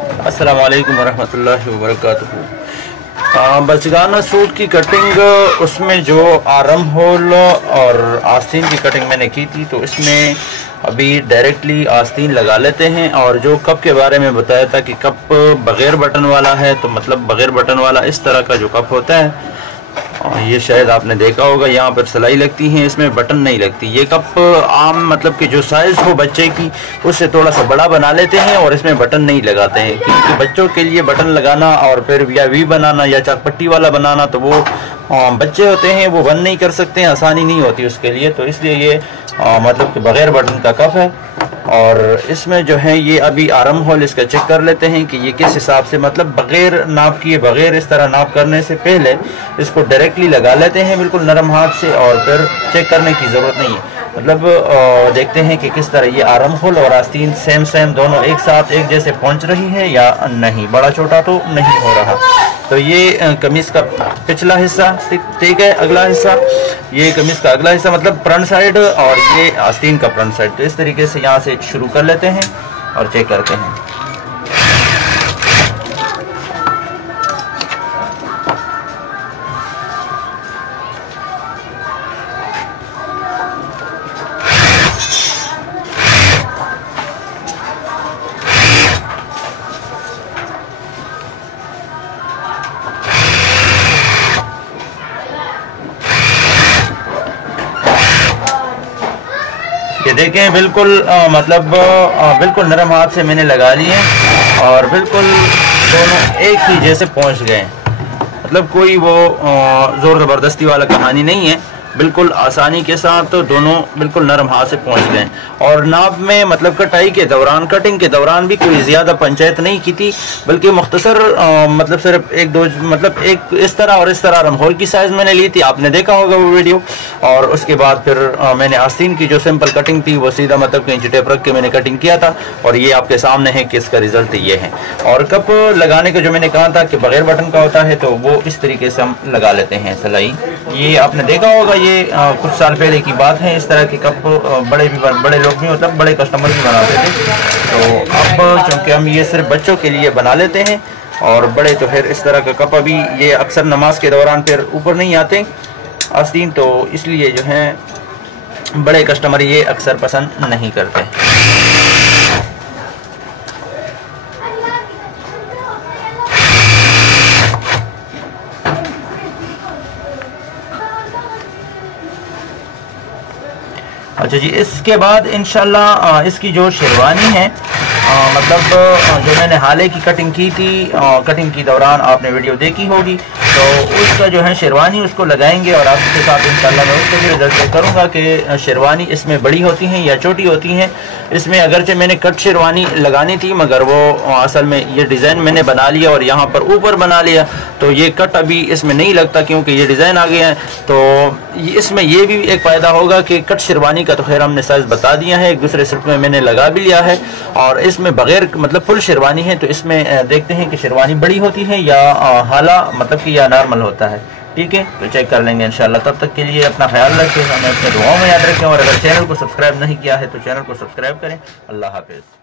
अस्सलामु अलैकुम वरहमतुल्लाहि वबरकातुहू। बचगाना सूट की कटिंग, उसमें जो आर्म होल और आस्तीन की कटिंग मैंने की थी, तो इसमें अभी डायरेक्टली आस्तीन लगा लेते हैं। और जो कप के बारे में बताया था कि कप बग़ैर बटन वाला है, तो मतलब बग़ैर बटन वाला इस तरह का जो कप होता है, ये शायद आपने देखा होगा, यहाँ पर सिलाई लगती है, इसमें बटन नहीं लगती। ये कप आम मतलब कि जो साइज़ हो बच्चे की उससे थोड़ा सा बड़ा बना लेते हैं और इसमें बटन नहीं लगाते हैं, क्योंकि बच्चों के लिए बटन लगाना और फिर या वी बनाना या चाकपट्टी वाला बनाना, तो वो बच्चे होते हैं, वो बंद नहीं कर सकते हैं, आसानी नहीं होती उसके लिए। तो इसलिए ये मतलब कि बग़ैर बटन का कप है। और इसमें जो है ये अभी आर्म होल इसका चेक कर लेते हैं कि ये किस हिसाब से, मतलब बग़ैर नाप किए, बग़ैर इस तरह नाप करने से पहले इसको डायरेक्टली लगा लेते हैं बिल्कुल नरम हाथ से, और फिर चेक करने की ज़रूरत नहीं है। मतलब देखते हैं कि किस तरह ये आर्म होल और आस्तीन सेम दोनों एक साथ एक जैसे पहुंच रही है या नहीं, बड़ा छोटा तो नहीं हो रहा। तो ये कमीज़ का पिछला हिस्सा, ठीक है। अगला हिस्सा, ये कमीज़ का अगला हिस्सा मतलब फ्रंट साइड, और ये आस्तीन का फ्रंट साइड। तो इस तरीके से यहाँ से शुरू कर लेते हैं और चेक करते हैं। ये देखें, बिल्कुल मतलब बिल्कुल नरम हाथ से मैंने लगा लिए और बिल्कुल दोनों एक ही जैसे पहुंच गए। मतलब कोई वो ज़ोर ज़बरदस्ती वाला कहानी नहीं है, बिल्कुल आसानी के साथ तो दोनों बिल्कुल नरम हाथ से पहुंच गए। और नाप में मतलब कटाई के दौरान, कटिंग के दौरान भी कोई ज़्यादा पंचायत नहीं की थी, बल्कि मुख्तसर मतलब सिर्फ एक दो, मतलब एक इस तरह और इस तरह आर्म होल की साइज़ मैंने ली थी, आपने देखा होगा वो वीडियो। और उसके बाद फिर मैंने आस्तीन की जो सिंपल कटिंग थी वो सीधा मतलब कि इंची टेप रख के मैंने कटिंग किया था, और ये आपके सामने है कि इसका रिजल्ट ये है। और कप लगाने का जो मैंने कहा था कि बग़ैर बटन का होता है, तो वो इस तरीके से हम लगा लेते हैं सिलाई। ये आपने देखा होगा, ये कुछ साल पहले की बात है। इस तरह के कप बड़े लोग भी, मतलब बड़े कस्टमर भी बनाते थे। तो अब चूँकि हम ये सिर्फ बच्चों के लिए बना लेते हैं, और बड़े तो फिर इस तरह का कप अभी ये अक्सर नमाज के दौरान फिर ऊपर नहीं आते आस्तीन, तो इसलिए जो है बड़े कस्टमर ये अक्सर पसंद नहीं करते। अच्छा जी, इसके बाद इंशाल्लाह इसकी जो शेरवानी है, मतलब जो मैंने हाले की कटिंग की थी, कटिंग की दौरान आपने वीडियो देखी होगी, तो उसका जो है शेरवानी उसको लगाएंगे, और आपके साथ इंशाल्लाह मैं उसको भी रिजल्ट चेक करूँगा कि शेरवानी इसमें बड़ी होती हैं या छोटी होती हैं। इसमें अगरचे मैंने कट शेरवानी लगानी थी, मगर वो असल में ये डिज़ाइन मैंने बना लिया और यहाँ पर ऊपर बना लिया, तो ये कट अभी इसमें नहीं लगता क्योंकि ये डिज़ाइन आ गया है। तो इसमें ये भी एक फ़ायदा होगा कि कट शेरवानी का तो खैर हमने साइज़ बता दिया है, एक दूसरे सिर्फ में मैंने लगा भी लिया है। और इसमें बग़ैर मतलब फुल शेरवानी है, तो इसमें देखते हैं कि शेरवानी बड़ी होती है या हाला मतलब कि या नॉर्मल होता है। ठीक है, तो चेक कर लेंगे इंशाल्लाह। तब तक के लिए अपना ख्याल रखें, हमें अपने दुआओं में याद रखें, और अगर चैनल को सब्सक्राइब नहीं किया है तो चैनल को सब्सक्राइब करें। अल्लाह हाफ़िज़।